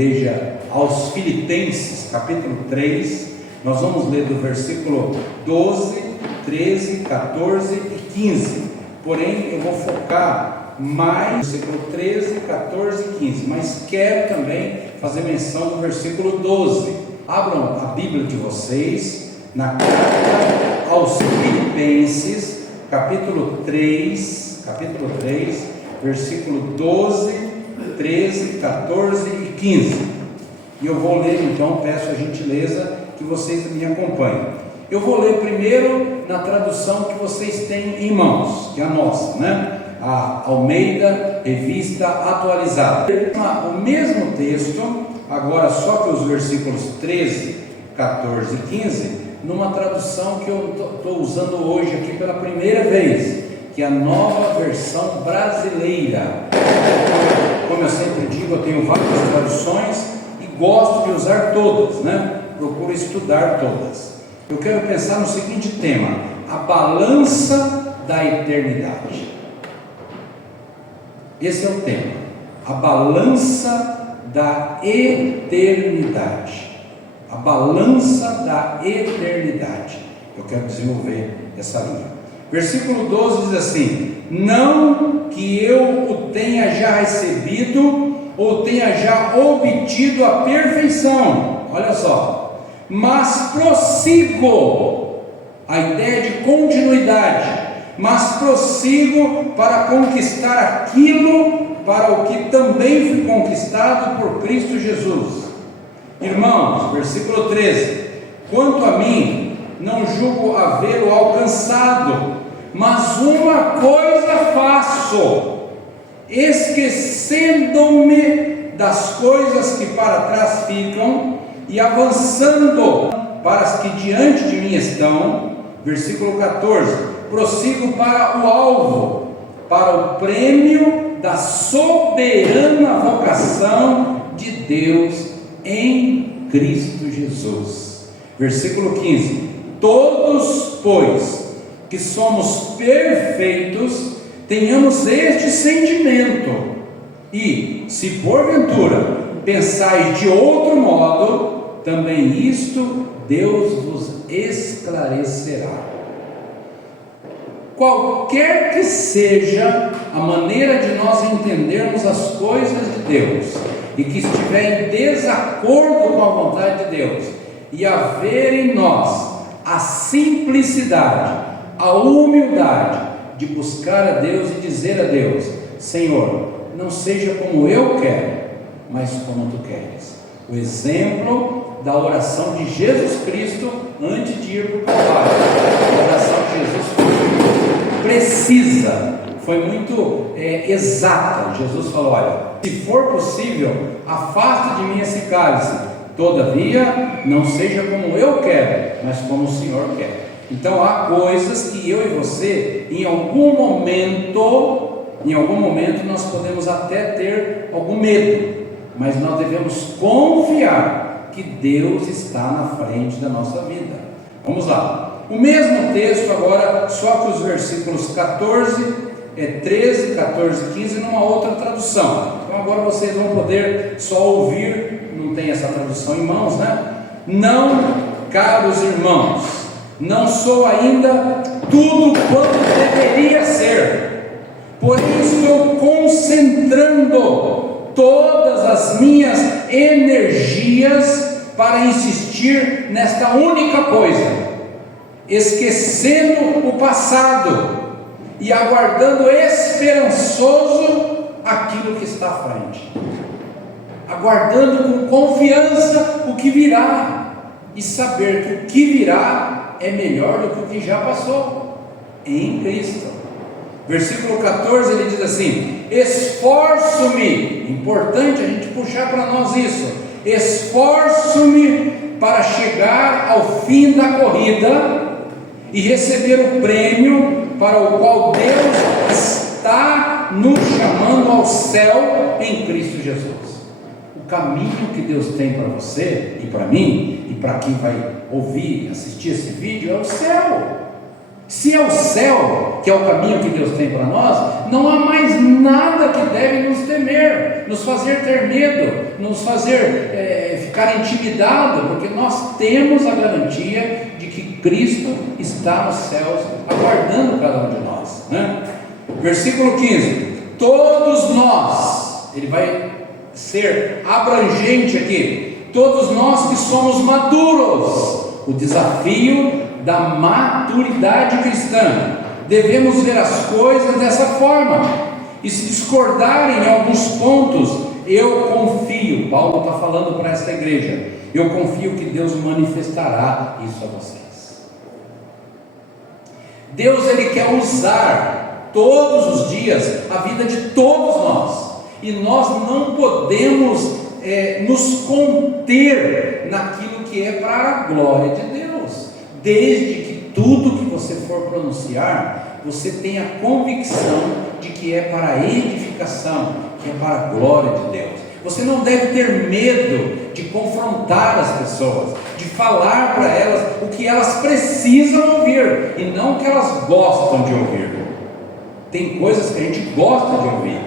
igreja aos Filipenses, capítulo 3. Nós vamos ler do versículo 12, 13, 14 e 15. Porém, eu vou focar mais no versículo 13, 14 e 15. Mas quero também fazer menção do versículo 12. Abram a Bíblia de vocês na carta aos Filipenses, capítulo 3, versículo 12, 13, 14 e 15. E eu vou ler então, peço a gentileza que vocês me acompanhem. Eu vou ler primeiro na tradução que vocês têm em mãos, que é a nossa, né? A Almeida Revista Atualizada. O mesmo texto, agora só que os versículos 13, 14 e 15, numa tradução que eu estou usando hoje aqui pela primeira vez, que é a Nova Versão Brasileira. Como eu sempre digo, eu tenho várias traduções e gosto de usar todas, né? Procuro estudar todas. Eu quero pensar no seguinte tema: a balança da eternidade. Esse é o tema, a balança da eternidade. A balança da eternidade. Eu quero desenvolver essa linha. Versículo 12 diz assim: não que eu o tenha já recebido ou tenha já obtido a perfeição, olha só, mas prossigo, a ideia de continuidade, mas prossigo para conquistar aquilo para o que também fui conquistado por Cristo Jesus. Irmãos, versículo 13: quanto a mim, não julgo havê-lo alcançado, mas uma coisa faço, esquecendo-me das coisas que para trás ficam e avançando para as que diante de mim estão. Versículo 14: prossigo para o alvo, para o prêmio da soberana vocação de Deus em Cristo Jesus. Versículo 15: todos, pois, que somos perfeitos, tenhamos este sentimento, e, se porventura pensais de outro modo, também isto Deus vos esclarecerá. Qualquer que seja a maneira de nós entendermos as coisas de Deus, e que estiver em desacordo com a vontade de Deus, e haver em nós a simplicidade, a humildade de buscar a Deus e dizer a Deus: Senhor, não seja como eu quero, mas como Tu queres. O exemplo da oração de Jesus Cristo antes de ir para o Calvário. A oração de Jesus foi precisa, foi muito exata. Jesus falou: olha, se for possível, afaste de mim esse cálice, todavia não seja como eu quero, mas como o Senhor quer. Então há coisas que eu e você, em algum momento nós podemos até ter algum medo, mas nós devemos confiar que Deus está na frente da nossa vida. Vamos lá, o mesmo texto agora, só que os versículos 13, 14 e 15 numa outra tradução. Então agora vocês vão poder só ouvir, não tem essa tradução em mãos, né? Não, caros irmãos, não sou ainda tudo quanto deveria ser, porém estou concentrando todas as minhas energias para insistir nesta única coisa, esquecendo o passado e aguardando esperançoso aquilo que está à frente, aguardando com confiança o que virá, e saber que o que virá é melhor do que o que já passou em Cristo. Versículo 14 ele diz assim: esforço-me, importante a gente puxar para nós isso, esforço-me para chegar ao fim da corrida e receber o prêmio para o qual Deus está nos chamando ao céu em Cristo Jesus. O caminho que Deus tem para você e para mim, e para quem vai ouvir, assistir esse vídeo, é o céu. Se é o céu, que é o caminho que Deus tem para nós, não há mais nada que deve nos temer, nos fazer ter medo, nos fazer ficar intimidado, porque nós temos a garantia de que Cristo está nos céus, aguardando cada um de nós, né? Versículo 15: todos nós, ele vai ser abrangente aqui, todos nós que somos maduros, o desafio da maturidade cristã, devemos ver as coisas dessa forma, e se discordarem em alguns pontos, eu confio, Paulo está falando para esta igreja, eu confio que Deus manifestará isso a vocês. Deus, ele quer usar todos os dias a vida de todos nós, e nós não podemos nos conter naquilo que é para a glória de Deus, desde que tudo que você for pronunciar, você tenha convicção de que é para a edificação, que é para a glória de Deus. Você não deve ter medo de confrontar as pessoas, de falar para elas o que elas precisam ouvir, e não o que elas gostam de ouvir. Tem coisas que a gente gosta de ouvir,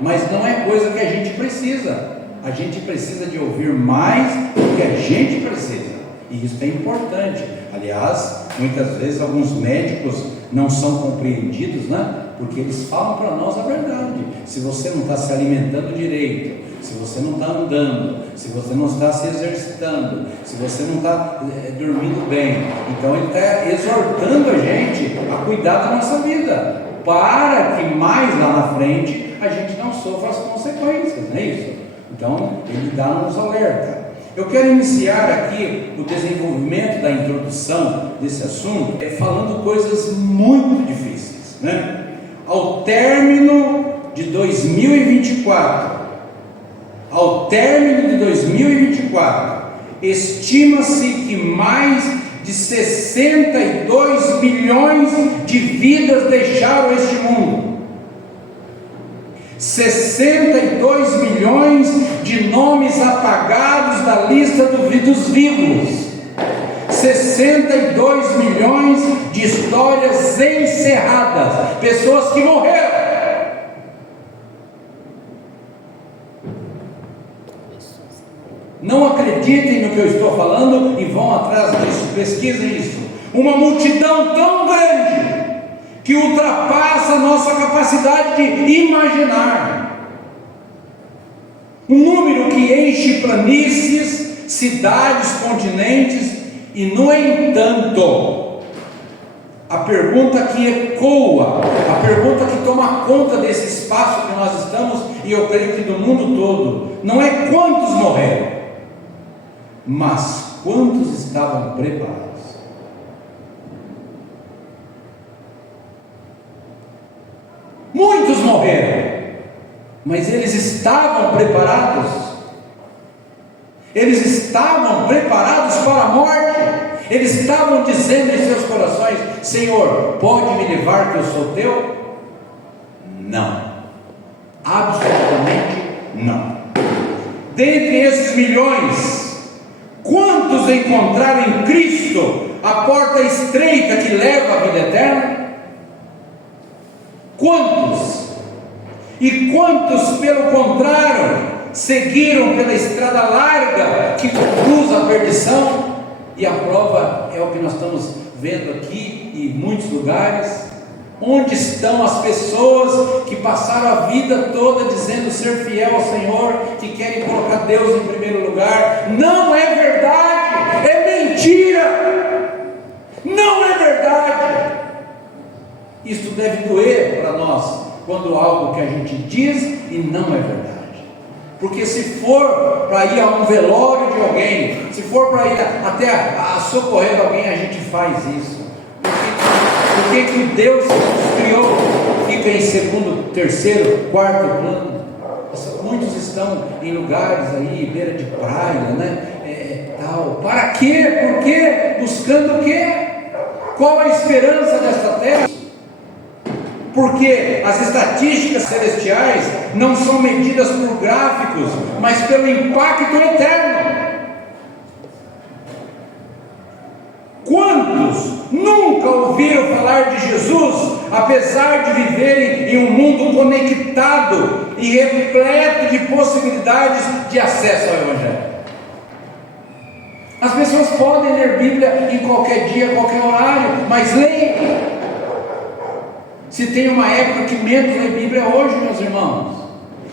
mas não é coisa que a gente precisa. A gente precisa de ouvir mais do que a gente precisa, e isso é importante. Aliás, muitas vezes alguns médicos não são compreendidos, né? Porque eles falam para nós a verdade. Se você não está se alimentando direito, se você não está andando, se você não está se exercitando, se você não está dormindo bem, então ele está exortando a gente a cuidar da nossa vida, para que mais lá na frente a gente não sofra as consequências, não é isso? Então ele dá-nos alerta. Eu quero iniciar aqui o desenvolvimento da introdução desse assunto falando coisas muito difíceis, né? Ao término de 2024, estima-se que mais de 62 milhões de vidas deixaram este mundo. 62 milhões de nomes apagados da lista dos vivos, 62 milhões de histórias encerradas, pessoas que morreram. Não acreditem no que eu estou falando e vão atrás disso, pesquisem isso. Uma multidão tão grande que ultrapassa a nossa capacidade de imaginar. Um número que enche planícies, cidades, continentes, e no entanto, a pergunta que ecoa, a pergunta que toma conta desse espaço que nós estamos, e eu creio que do mundo todo, não é quantos morreram, mas quantos estavam preparados. Muitos morreram, mas eles estavam preparados. Eles estavam preparados para a morte. Eles estavam dizendo em seus corações: Senhor, pode me levar que eu sou teu? Não, absolutamente não. Dentre esses milhões, quantos encontraram em Cristo a porta estreita que leva à vida eterna? Quantos? E quantos, pelo contrário, seguiram pela estrada larga que conduz à perdição? E a prova é o que nós estamos vendo aqui em muitos lugares. Onde estão as pessoas que passaram a vida toda dizendo ser fiel ao Senhor, que querem colocar Deus em primeiro lugar? Não é verdade, é mentira, não é verdade. Isso deve doer para nós, quando algo que a gente diz e não é verdade. Porque se for para ir a um velório de alguém, se for para ir até a socorrer alguém, a gente faz isso. Por que o Deus que nos criou fica em segundo, terceiro, quarto plano? Muitos estão em lugares aí, beira de praia, né? Tal. Para quê? Por quê? Buscando o quê? Qual a esperança desta terra? Porque as estatísticas celestiais não são medidas por gráficos, mas pelo impacto eterno. Quantos nunca ouviram falar de Jesus, apesar de viverem em um mundo conectado e repleto de possibilidades de acesso ao Evangelho? As pessoas podem ler Bíblia em qualquer dia, qualquer horário, mas leiam. Se tem uma época que menos lê Bíblia hoje, meus irmãos.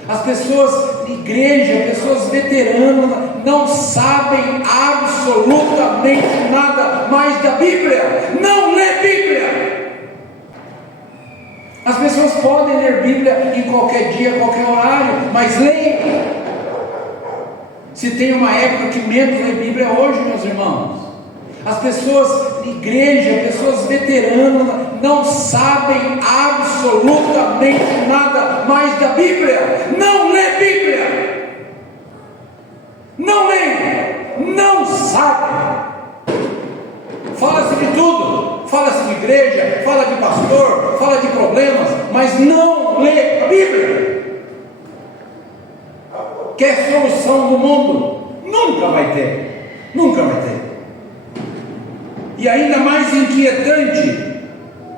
As pessoas, igreja, pessoas veteranas, não sabem absolutamente nada mais da Bíblia. Não lê Bíblia. As pessoas podem ler Bíblia em qualquer dia, qualquer horário, mas leiam. Se tem uma época que menos lê Bíblia hoje, meus irmãos. As pessoas, igreja, pessoas veteranas, não sabem absolutamente nada mais da Bíblia. Não lê Bíblia. Não lê. Não sabe. Fala-se de tudo. Fala-se de igreja, fala de pastor, fala de problemas, mas não lê a Bíblia. Quer solução do mundo? Nunca vai ter. Nunca vai ter. E ainda mais inquietante,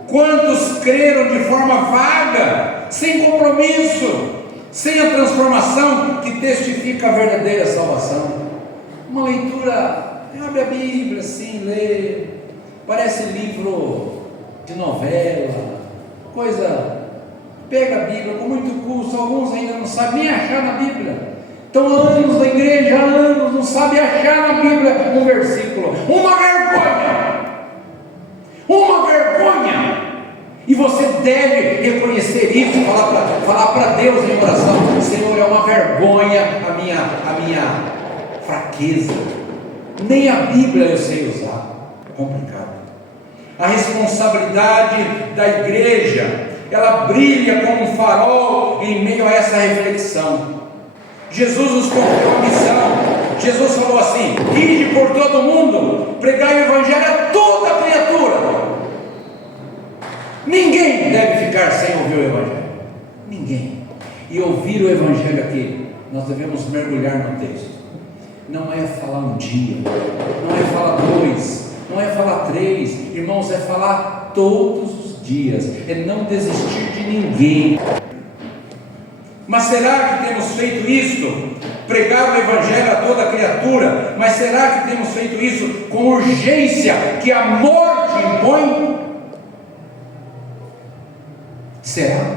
quantos creram de forma vaga, sem compromisso, sem a transformação que testifica a verdadeira salvação. Uma leitura, abre a Bíblia assim, lê, parece livro de novela, coisa, pega a Bíblia com muito custo, alguns ainda não sabem nem achar na Bíblia. Estão anos na igreja, há anos, não sabem achar na Bíblia um versículo. Uma vergonha! Uma vergonha! E você deve reconhecer isso, falar para Deus em oração: Senhor, é uma vergonha a minha fraqueza. Nem a Bíblia eu sei usar. Complicado. A responsabilidade da igreja, ela brilha como um farol em meio a essa reflexão. Jesus nos confiou a missão. Jesus falou assim: ide por todo mundo, pregai o Evangelho a toda criatura. Ninguém deve ficar sem ouvir o Evangelho. Ninguém. E ouvir o Evangelho aqui, nós devemos mergulhar no texto. Não é falar um dia, não é falar dois, não é falar três, irmãos, é falar todos os dias, é não desistir de ninguém. Mas será que temos feito isso? Pregar o Evangelho a toda criatura, mas será que temos feito isso com urgência que a morte impõe? Será?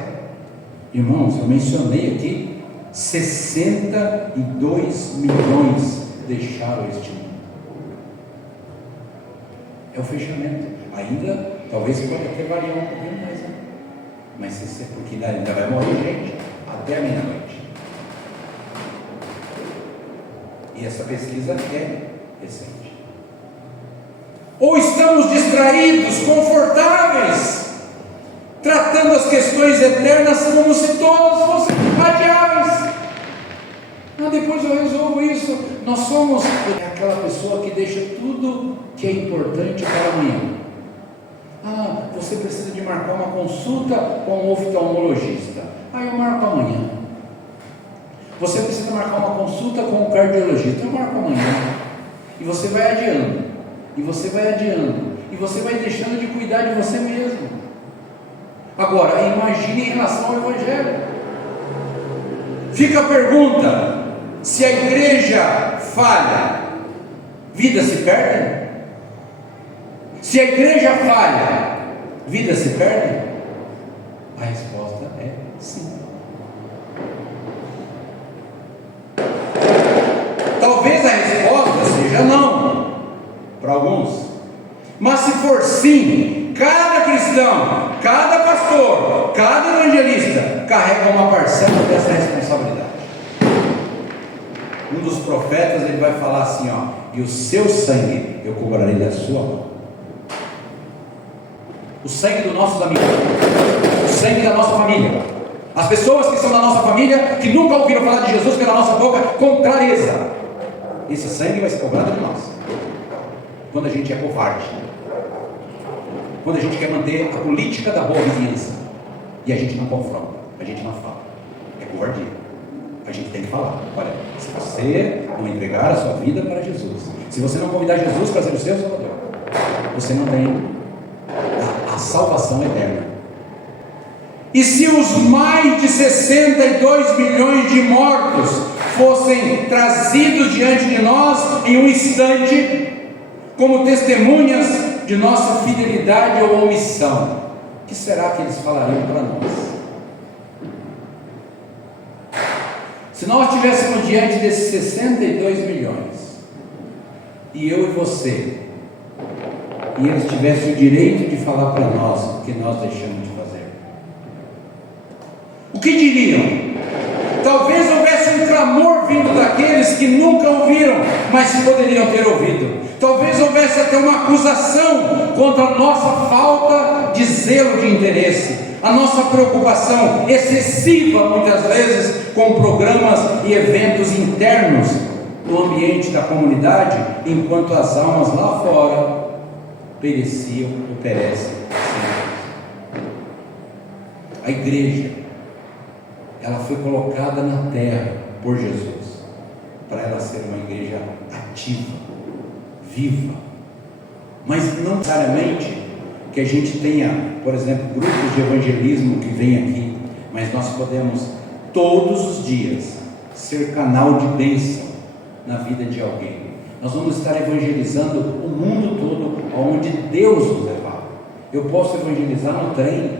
Irmãos, eu mencionei aqui 62 milhões deixaram este mundo. É o fechamento. Ainda, talvez pode até variar um pouquinho mais, né? Mas isso é porque ainda vai morrer gente até a meia-noite. E essa pesquisa é recente. Ou estamos distraídos, confortáveis, tratando as questões eternas como se todas fossem adiáveis. Depois eu resolvo isso. Nós somos aquela pessoa que deixa tudo que é importante para amanhã. Você precisa de marcar uma consulta com um oftalmologista. Eu marco amanhã. Você precisa marcar uma consulta com um cardiologista. Eu marco amanhã. E você vai adiando. E você vai adiando. E você vai deixando de cuidar de você mesmo. Agora, imagine em relação ao Evangelho. Fica a pergunta: se a igreja falha, vidas se perdem? Se a igreja falha, vidas se perdem? A resposta é sim. Talvez a resposta seja não, para alguns. Mas se for sim, cada cristão, cada pastor, cada evangelista carrega uma parcela dessa responsabilidade. Um dos profetas, ele vai falar assim, e o seu sangue eu cobrarei da sua mão. O sangue do nosso amigo, o sangue da nossa família, as pessoas que são da nossa família, que nunca ouviram falar de Jesus pela nossa boca com clareza, esse sangue vai ser cobrado de nós. Quando a gente é covarde, quando a gente quer manter a política da boa vizinhança e a gente não confronta, a gente não fala, é covardia. A gente tem que falar: olha, se você não entregar a sua vida para Jesus, se você não convidar Jesus para ser o seu Salvador, você não tem a salvação eterna. E se os mais de 62 milhões de mortos fossem trazidos diante de nós em um instante, como testemunhas de nossa fidelidade ou omissão, o que será que eles falariam para nós? Se nós estivéssemos diante desses 62 milhões, e eu e você, e eles tivessem o direito de falar para nós o que nós deixamos de fazer, o que diriam? Talvez houvesse um clamor vindo daqueles que nunca ouviram, mas poderiam ter ouvido. Talvez houvesse até uma acusação contra a nossa falta de zelo de interesse, a nossa preocupação excessiva, muitas vezes, com programas e eventos internos no ambiente da comunidade, enquanto as almas lá fora pereciam ou perecem. A igreja, ela foi colocada na terra por Jesus, para ela ser uma igreja ativa, viva, mas não necessariamente que a gente tenha, por exemplo, grupos de evangelismo que vêm aqui, mas nós podemos todos os dias ser canal de bênção na vida de alguém. Nós vamos estar evangelizando o mundo todo, aonde Deus nos levar. Eu posso evangelizar no trem,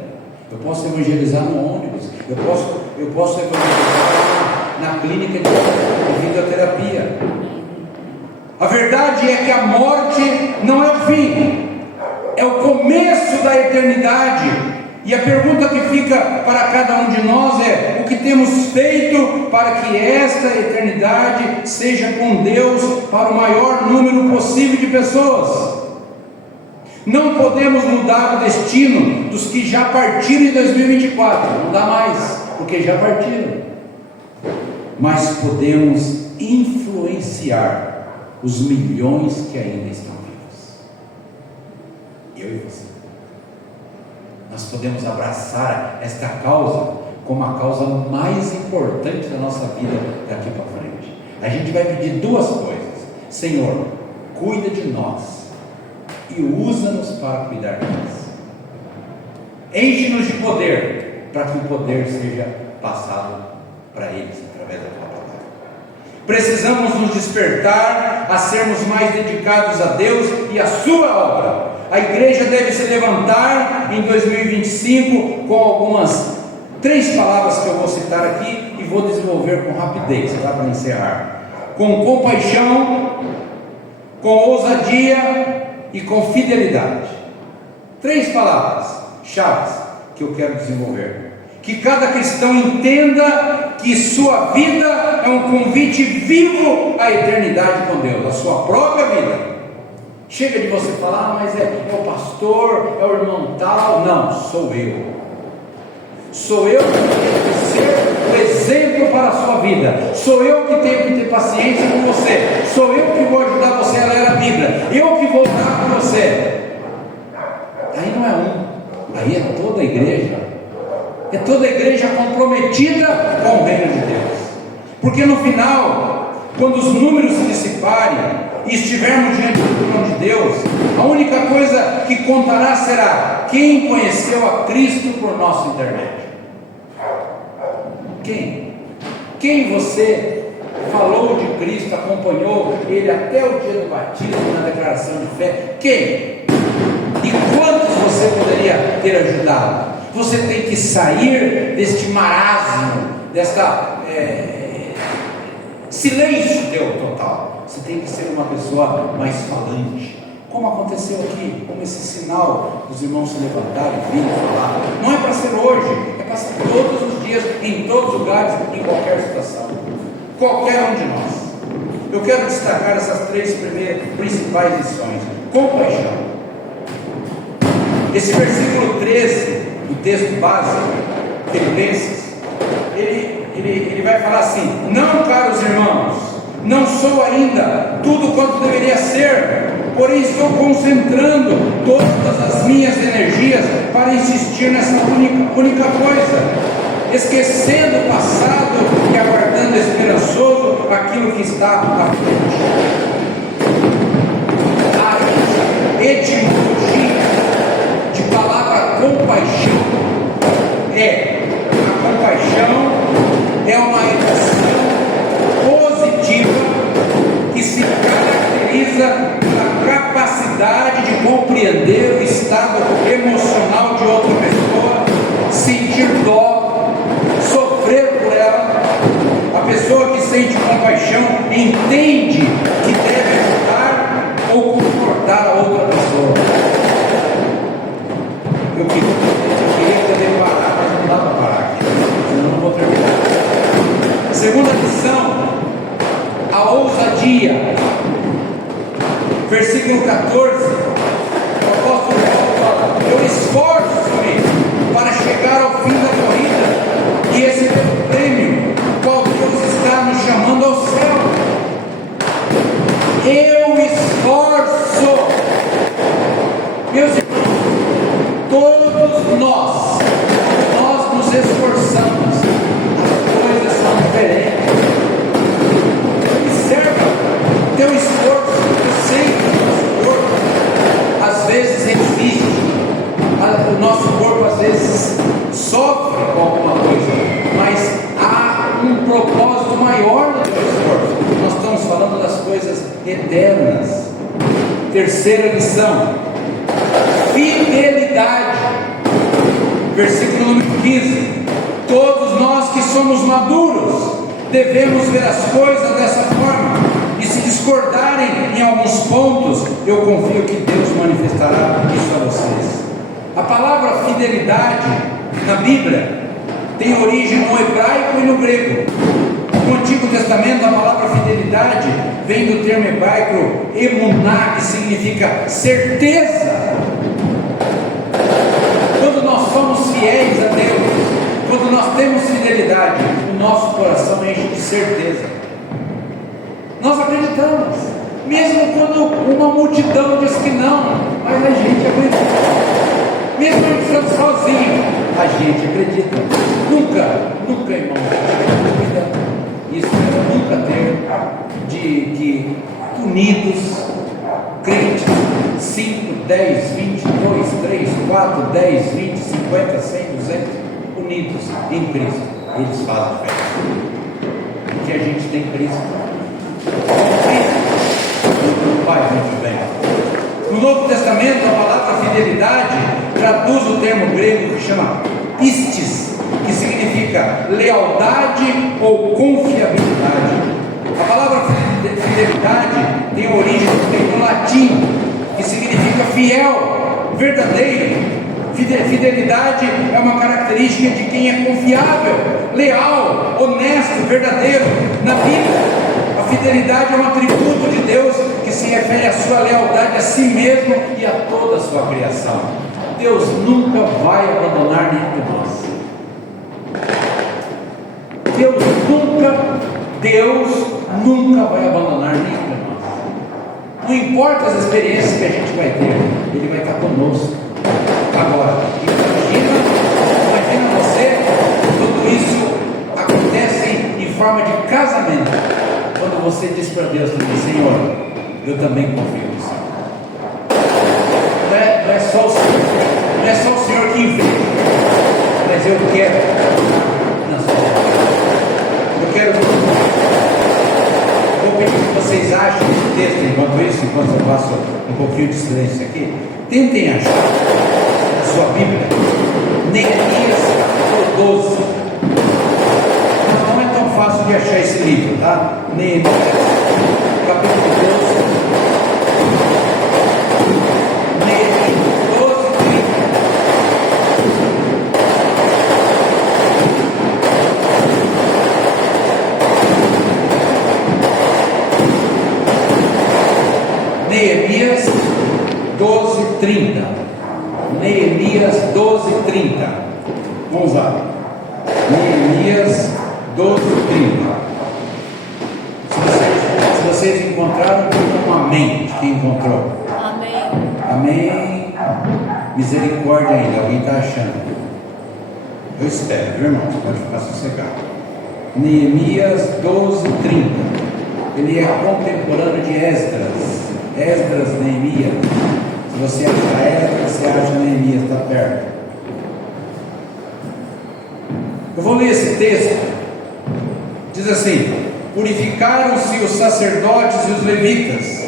eu posso evangelizar no ônibus, eu posso evangelizar na clínica de fisioterapia. A verdade é que a morte não é o fim, é o começo da eternidade. E a pergunta que fica para cada um de nós é: o que temos feito para que esta eternidade seja com Deus para o maior número possível de pessoas? Não podemos mudar o destino dos que já partiram em 2024, não dá mais, porque já partiram. Mas podemos influenciar os milhões que ainda estão vivos. Eu e você. Nós podemos abraçar esta causa como a causa mais importante da nossa vida daqui para frente. A gente vai pedir duas coisas: Senhor, cuida de nós e usa-nos para cuidar de nós. Enche-nos de poder, para que o poder seja passado para eles através da tua palavra. Precisamos nos despertar a sermos mais dedicados a Deus e a sua obra. A igreja deve se levantar em 2025 com algumas 3 palavras que eu vou citar aqui e vou desenvolver com rapidez, para encerrar. Com compaixão, com ousadia e com fidelidade. 3 palavras chaves que eu quero desenvolver. Que cada cristão entenda que sua vida é um convite vivo à eternidade com Deus, a sua própria vida. Chega de você falar, mas é o pastor, é o irmão tal. Não, sou eu. Sou eu que tenho que ser o exemplo para a sua vida. Sou eu que tenho que ter paciência com você. Sou eu que vou ajudar você a ler a Bíblia. Eu que vou orar por você. Aí não é um, aí é toda a igreja. É toda a igreja comprometida com o reino de Deus. Porque no final, quando os números se dissiparem e estivermos diante do trono de Deus, a única coisa que contará será quem conheceu a Cristo por nosso intermédio. Quem você falou de Cristo, acompanhou Ele até o dia do batismo, na declaração de fé? Quem? E quantos você poderia ter ajudado? Você tem que sair deste marasmo, desta silêncio total. Você tem que ser uma pessoa mais falante, como aconteceu aqui, como esse sinal dos irmãos se levantarem e virem falar. Não é para ser hoje, é para ser todos os dias, em todos os lugares, em qualquer situação, qualquer um de nós. Eu quero destacar essas 3 principais lições. Compaixão. Esse versículo 13, o texto básico, Filipenses, ele vai falar assim: não, caros irmãos, não sou ainda tudo quanto deveria ser, porém estou concentrando todas as minhas energias para insistir nessa única coisa, esquecendo o passado e aguardando esperançoso aquilo que está à frente. A capacidade de compreender o estado emocional de outra pessoa, sentir dó, sofrer por ela. A pessoa que sente compaixão entende que deve ajudar ou confortar a outra pessoa. Eu queria poder parar, mas não dá para parar aqui, senão eu não vou terminar. Segunda lição, a ousadia. Versículo 14, o apóstolo Paulo fala: eu esforço-me para chegar ao fim da corrida e receber o prêmio, o qual Deus está nos chamando ao céu. Eu esforço, meus irmãos, todos nós nos esforçamos, as coisas são diferentes. Observa, teu esforço, eu sei que o nosso corpo às vezes resiste, o nosso corpo às vezes sofre com alguma coisa, mas há um propósito maior no teu esforço. Nós estamos falando das coisas eternas. Terceira lição, fidelidade. Versículo número 15: todos nós que somos maduros devemos ver as coisas dessa forma, e se discordarem em alguns pontos, eu confio que Deus manifestará isso a vocês. A palavra fidelidade na Bíblia tem origem no hebraico e no grego. No Antigo Testamento, a palavra fidelidade vem do termo hebraico emuná, que significa certeza. Quando nós somos fiéis a Deus, quando nós temos fidelidade, o nosso coração enche de certeza. Nós acreditamos, mesmo quando uma multidão diz que não, mas a gente acredita. Mesmo a gente estando sozinho, a gente acredita. Nunca, irmão, isso é nunca ter de que unidos, crentes, 5, 10, 20, 2, 3, 4, 10, 20, 50, 100, 200, unidos em Cristo, eles fazem festa. Porque a gente tem Cristo. Pai, muito bem. No Novo Testamento, a palavra fidelidade traduz o termo grego que chama pistis, que significa lealdade ou confiabilidade. A palavra fidelidade tem origem no latim, que significa fiel, verdadeiro. Fidelidade é uma característica de quem é confiável, leal, honesto, verdadeiro. Na Bíblia, a fidelidade é um atributo de Deus que se refere à sua lealdade a si mesmo e a toda a sua criação. Deus nunca vai abandonar nenhum de nós. Deus nunca vai abandonar nenhum de nós. Não importa as experiências que a gente vai ter, Ele vai estar conosco. Agora, imagina você, tudo isso acontece em forma de casamento. Quando você diz para Deus também: Senhor, eu também confio no Senhor. Não é só o Senhor que inventa, mas eu quero na sua voz. Eu quero. Vou pedir que vocês achem esse texto enquanto eu faço um pouquinho de silêncio aqui. Tentem achar na sua Bíblia Neemias capítulo 12. Não é tão fácil de achar esse livro, tá? Neemias capítulo 12. Neemias 12, 30. Neemias 12:30. Neemias 12:30. Vamos lá. Neemias 12:30. Se vocês encontraram, digam um amém. Quem encontrou? Amém. Amém. Misericórdia ainda. Alguém está achando? Eu espero, viu, irmãos? Pode ficar sossegado. Neemias 12:30. Ele é contemporâneo de Esdras. Neemias. Se você acha Esdras, você acha Neemias, está perto. Eu vou ler esse texto. Diz assim: purificaram-se os sacerdotes e os levitas,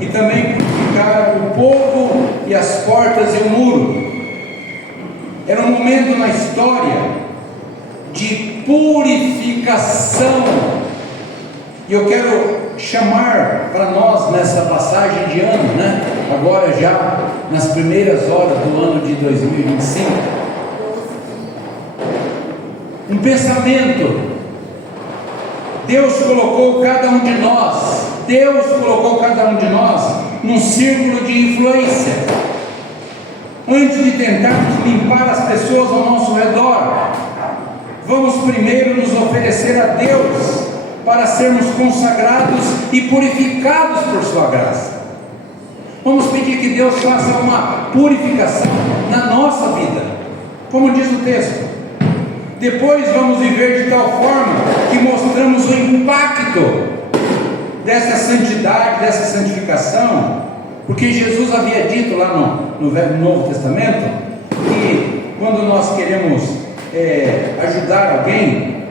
e também purificaram edificar o povo e as portas e o muro. Era um momento na história de purificação. E eu quero chamar para nós nessa passagem de ano, agora já nas primeiras horas do ano de 2025, um pensamento. Deus colocou cada um de nós num círculo de influência. Antes de tentarmos limpar as pessoas ao nosso redor, vamos primeiro nos oferecer a Deus para sermos consagrados e purificados por sua graça. Vamos pedir que Deus faça uma purificação na nossa vida, como diz o texto. Depois vamos viver de tal forma que mostramos o impacto dessa santidade, dessa santificação, porque Jesus havia dito lá no Novo Testamento que quando nós queremos ajudar alguém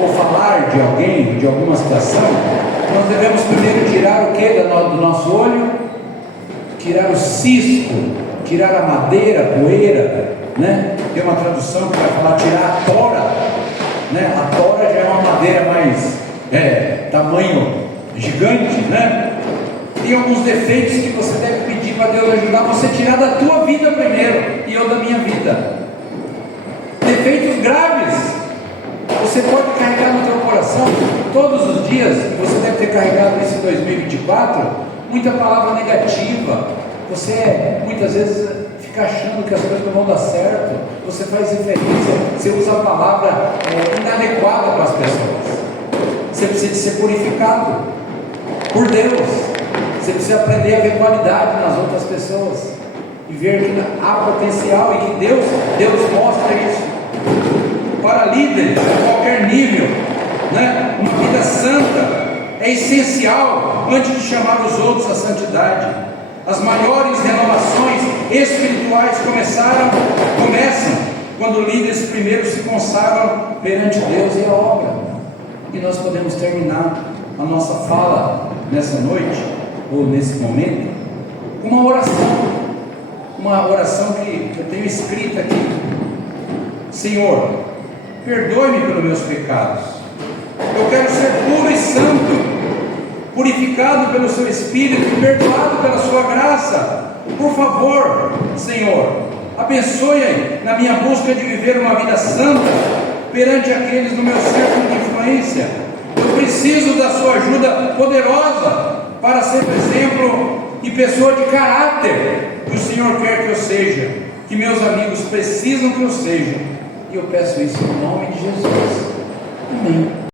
ou falar de alguém, de alguma situação, nós devemos primeiro tirar o que do nosso olho? Tirar o cisco, tirar a madeira, a poeira, Tem uma tradução que vai falar tirar a tora, A tora já é uma madeira mais tamanho gigante, Tem alguns defeitos que você deve pedir para Deus ajudar você a tirar da tua vida primeiro, e eu da minha vida. Defeitos graves, você pode carregar no teu coração todos os dias. Você deve ter carregado isso em 2024, muita palavra negativa. Você muitas vezes fica achando que as coisas não vão dar certo, você faz referência, você usa a palavra inadequada para as pessoas. Você precisa de ser purificado por Deus. Você precisa aprender a ver qualidade nas outras pessoas e ver que há potencial e que Deus mostra isso. Para líderes a qualquer nível, uma vida santa é essencial antes de chamar os outros à santidade. As maiores renovações espirituais começam quando líderes primeiro se consagram perante Deus e a obra. E nós podemos terminar a nossa fala nessa noite, ou nesse momento, com uma oração que eu tenho escrita aqui. Senhor, perdoe-me pelos meus pecados. Eu quero ser puro e santo, purificado pelo seu Espírito e perdoado pela sua graça. Por favor, Senhor, abençoe na minha busca de viver uma vida santa perante aqueles do meu círculo de influência. Eu preciso da sua ajuda poderosa para ser exemplo e pessoa de caráter que o Senhor quer que eu seja, que meus amigos precisam que eu seja. E eu peço isso em nome de Jesus. Amém.